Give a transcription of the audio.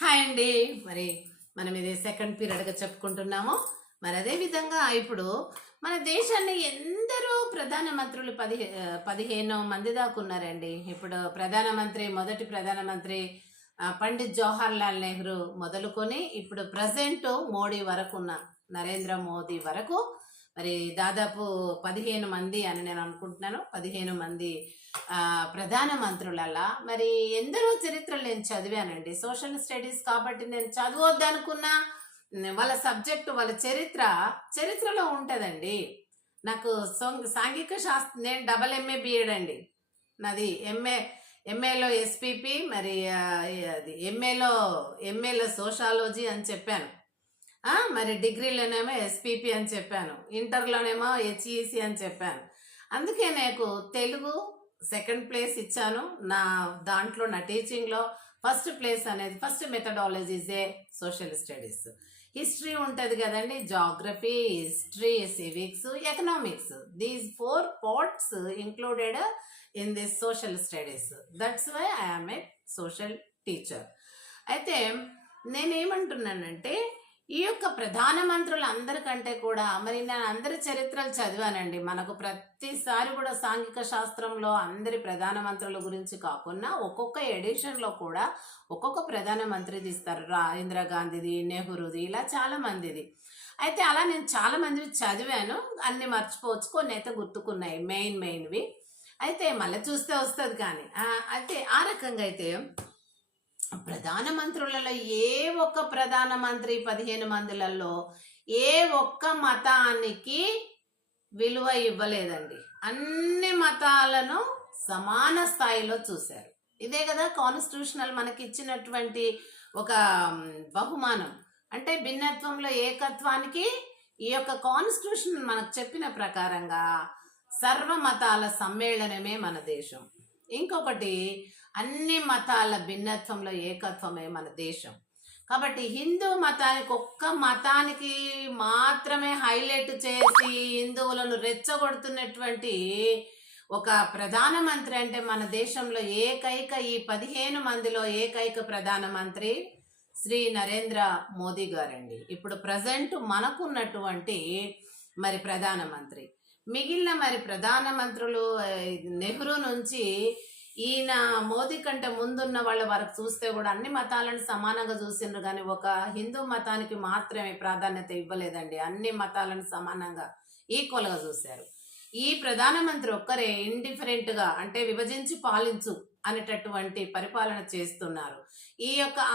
Hi అండి. మరి మనం ఇది సెకండ్ పీరియడ్గా చెప్పుకుంటున్నాము. మరి అదే విధంగా ఇప్పుడు మన దేశాన్ని ఎందరో ప్రధానమంత్రులు 15 మంది దాకా ఉన్నారండి. ఇప్పుడు మొదటి ప్రధానమంత్రి పండిత్ జవహర్ లాల్ నెహ్రూ మొదలుకొని ఇప్పుడు ప్రజెంట్ మోడీ వరకు ఉన్న నరేంద్ర మోదీ వరకు మరి దాదాపు 15 మంది అని నేను అనుకుంటున్నాను. 15 మంది ప్రధాన మంత్రులలా మరి ఎందరో చరిత్రలు నేను చదివానండి. సోషల్ స్టడీస్ కాబట్టి నేను చదవద్దు అనుకున్నా వాళ్ళ సబ్జెక్టు వాళ్ళ చరిత్రలో ఉంటుందండి. నాకు సాంఘిక శాస్త్రం, నేను డబల్ ఎంఏ బిఎడ్ అండి నాది. ఎంఏలో ఎస్పీపీ, మరి అది ఎంఏలో సోషాలజీ అని చెప్పాను. మరి డిగ్రీలోనేమో ఎస్పీపీ అని చెప్పాను, ఇంటర్లోనేమో హెచ్ఈసి అని చెప్పాను. అందుకే నాకు తెలుగు సెకండ్ ప్లేస్ ఇచ్చాను. దాంట్లో నా టీచింగ్లో ఫస్ట్ ప్లేస్ అనేది ఫస్ట్ మెథడాలజీసే సోషల్ స్టడీస్. హిస్టరీ ఉంటుంది కదండి, geography, history, civics, economics, these 4 parts included in this social studies. That's why I am a social teacher. అయితే నేనేమంటున్నానంటే ఈ యొక్క ప్రధానమంత్రులు అందరికంటే కూడా మరి నేను అందరి చరిత్రలు చదివానండి. మనకు ప్రతిసారి కూడా సాంఘిక శాస్త్రంలో అందరి ప్రధానమంత్రుల గురించి కాకుండా ఒక్కొక్క ఎడిషన్లో కూడా ఒక్కొక్క ప్రధానమంత్రి తీస్తారు. ఇందిరాగాంధీది, నెహ్రూది, ఇలా చాలా మందిది. అయితే అలా నేను చాలా మందివి చదివాను. అన్ని మర్చిపోవచ్చు, కొన్ని అయితే గుర్తుకున్నాయి మెయిన్వి. అయితే మళ్ళీ చూస్తే వస్తుంది కానీ అయితే ఆ రకంగా అయితే ప్రధానమంత్రులలో ఏ ఒక్క ప్రధానమంత్రి 15 మందిలలో ఏ ఒక్క మతానికి విలువ ఇవ్వలేదండి. అన్ని మతాలను సమాన స్థాయిలో చూశారు. ఇదే కదా కాన్స్టిట్యూషనల్ మనకి ఇచ్చినటువంటి ఒక బహుమానం. అంటే భిన్నత్వంలో ఏకత్వానికి ఈ యొక్క కాన్స్టిట్యూషన్ మనకు చెప్పిన ప్రకారంగా సర్వ మతాల సమ్మేళనమే మన దేశం. ఇంకొకటి, అన్ని మతాల భిన్నత్వంలో ఏకత్వమే మన దేశం. కాబట్టి హిందూ మతానికి ఒక్క మతానికి మాత్రమే హైలైట్ చేసి హిందువులను రెచ్చగొడుతున్నటువంటి ఒక ప్రధానమంత్రి అంటే మన దేశంలో ఈ 15 మందిలో ఏకైక ప్రధానమంత్రి శ్రీ నరేంద్ర మోదీ గారండి. ఇప్పుడు ప్రజెంట్ మనకున్నటువంటి మరి ప్రధానమంత్రి. మిగిలిన మరి ప్రధానమంత్రులు నెహ్రూ నుంచి ఈయన మోదీ కంటే ముందున్న వాళ్ళ వరకు చూస్తే కూడా అన్ని మతాలను సమానంగా చూసిండ్రు, కానీ ఒక హిందూ మతానికి మాత్రమే ప్రాధాన్యత ఇవ్వలేదండి. అన్ని మతాలను సమానంగా ఈక్వల్గా చూశారు. ఈ ప్రధానమంత్రి ఒక్కరే ఇండిఫరెంట్గా, అంటే విభజించి పాలించు అనేటటువంటి పరిపాలన చేస్తున్నారు. ఈ యొక్క